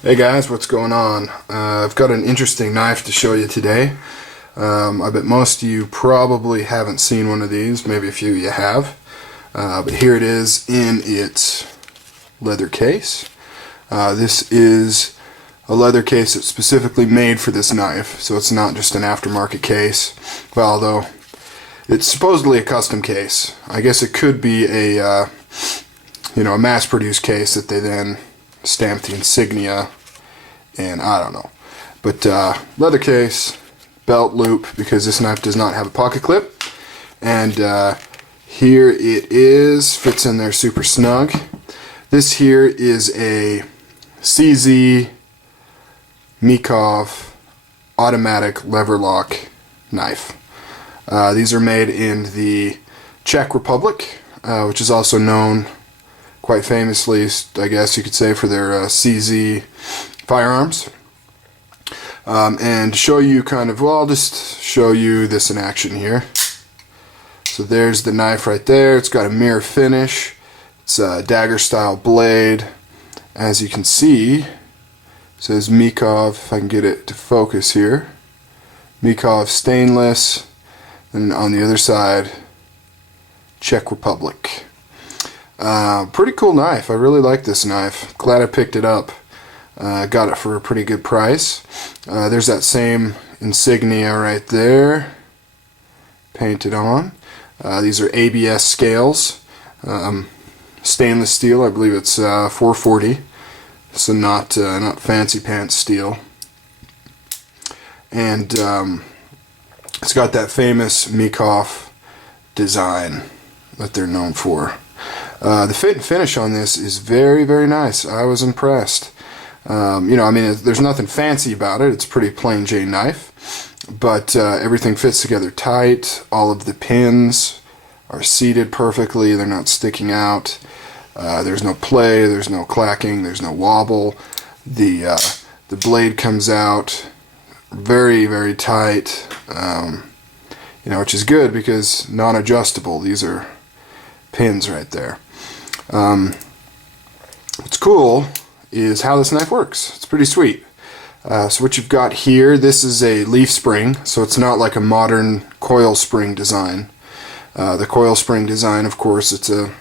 Hey guys, what's going on? I've got an interesting knife to show you today. I bet most of you probably haven't seen one of these, maybe a few of you have. But here it is in its leather case. This is a leather case that's specifically made for this knife, so it's not just an aftermarket case. Well, although it's supposedly a custom case. I guess it could be a a mass-produced case that they then stamp the insignia and I don't know. But leather case, belt loop, because this knife does not have a pocket clip. And here it is, fits in there super snug. This here is a CZ Mikov automatic lever lock knife. These are made in the Czech Republic, which is also known quite famously, I guess you could say, for their CZ firearms. And to show you I'll just show you this in action here. So there's the knife right there. It's got a mirror finish. It's a dagger style blade. As you can see, it says Mikov, if I can get it to focus here. Mikov stainless. And on the other side, Czech Republic. Pretty cool knife. I really like this knife. Glad I picked it up. Got it for a pretty good price. There's that same insignia right there, painted on. These are ABS scales, stainless steel. I believe it's 440, so not fancy pants steel. And it's got that famous Mikov design that they're known for. The fit and finish on this is very, very nice. I was impressed. There's nothing fancy about it. It's a pretty plain Jane knife, but everything fits together tight. All of the pins are seated perfectly. They're not sticking out. There's no play. There's no clacking. There's no wobble. The blade comes out very, very tight. Which is good because non-adjustable. These are pins right there. What's cool is how this knife works. It's pretty sweet. So what you've got here, this is a leaf spring, so it's not like a modern coil spring design. The coil spring design, of course, it's a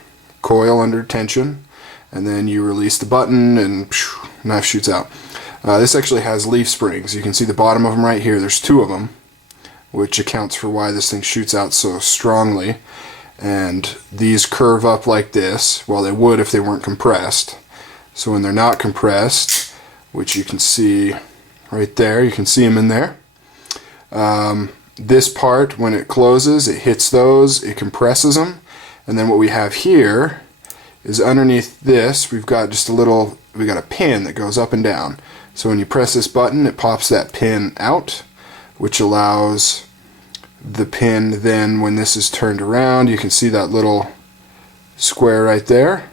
coil under tension, and then you release the button and knife shoots out. This actually has leaf springs. You can see the bottom of them right here. There's two of them, which accounts for why this thing shoots out so strongly. And these curve up like this. Well, they would if they weren't compressed. So when they're not compressed, which you can see right there, you can see them in there. This part, when it closes, it hits those, it compresses them. And then what we have here is underneath this, we've got a pin that goes up and down. So when you press this button, it pops that pin out, which allows the pin then, when this is turned around, you can see that little square right there.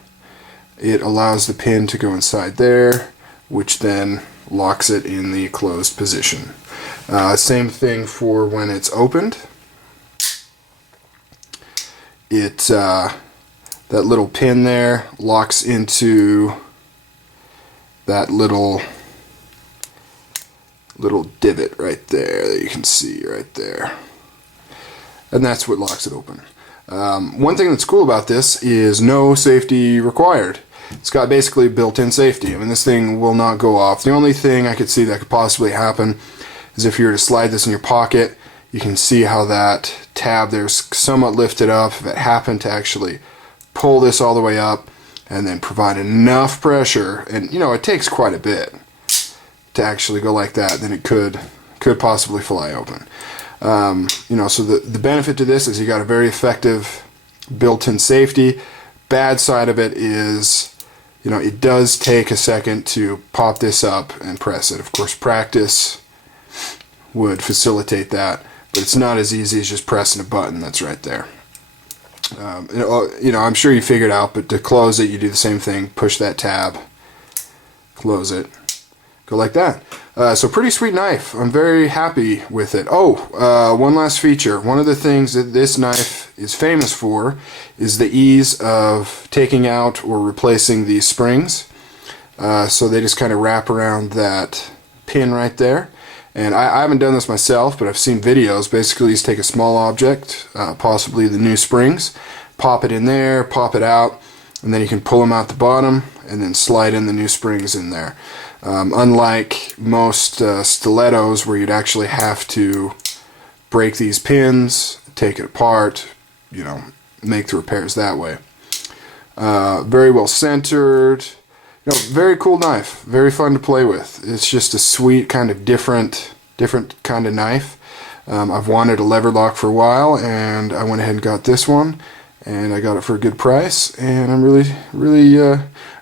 It allows the pin to go inside there, which then locks it in the closed position. Same thing for when it's opened. That little pin there locks into that little divot right there that you can see right there. And that's what locks it open. One thing that's cool about this is no safety required. It's got basically built-in safety. I mean, this thing will not go off. The only thing I could see that could possibly happen is if you were to slide this in your pocket. You can see how that tab there's somewhat lifted up. If it happened to actually pull this all the way up and then provide enough pressure, and it takes quite a bit to actually go like that, then it could possibly fly open. So the benefit to this is you got a very effective built-in safety. Bad side of it is, it does take a second to pop this up and press it. Of course, practice would facilitate that, but it's not as easy as just pressing a button that's right there. I'm sure you figured out, but to close it, you do the same thing. Push that tab, close it, go like that. So pretty sweet knife. I'm very happy with it. One last feature. One of the things that this knife is famous for is the ease of taking out or replacing these springs. So they just kind of wrap around that pin right there. And I haven't done this myself, but I've seen videos. Basically, you just take a small object, possibly the new springs, pop it in there, pop it out, and then you can pull them out the bottom and then slide in the new springs in there. Unlike most stilettos where you'd actually have to break these pins, take it apart, you know, make the repairs that way. Very well centered. You know, very cool knife. Very fun to play with. It's just a sweet kind of different kind of knife. I've wanted a lever lock for a while, and I went ahead and got this one, and I got it for a good price, and I'm really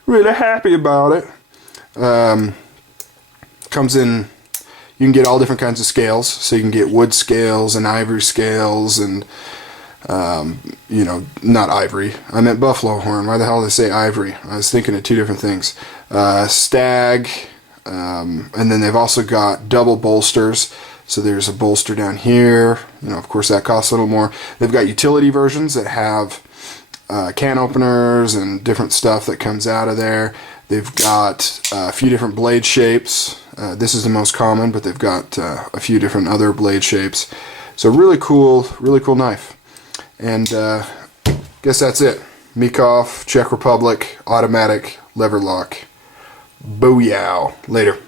happy about it. Comes in, you can get all different kinds of scales, so you can get wood scales and ivory scales, and you know, not ivory, I meant buffalo horn. Why the hell did I say ivory? I was thinking of two different things. Stag, and then they've also got double bolsters. So there's a bolster down here, you know, of course that costs a little more. They've got utility versions that have can openers and different stuff that comes out of there. They've got a few different blade shapes. This is the most common, but they've got a few different other blade shapes. So really cool knife. And guess that's it. Mikov, Czech Republic, automatic lever lock. Booyah. Later.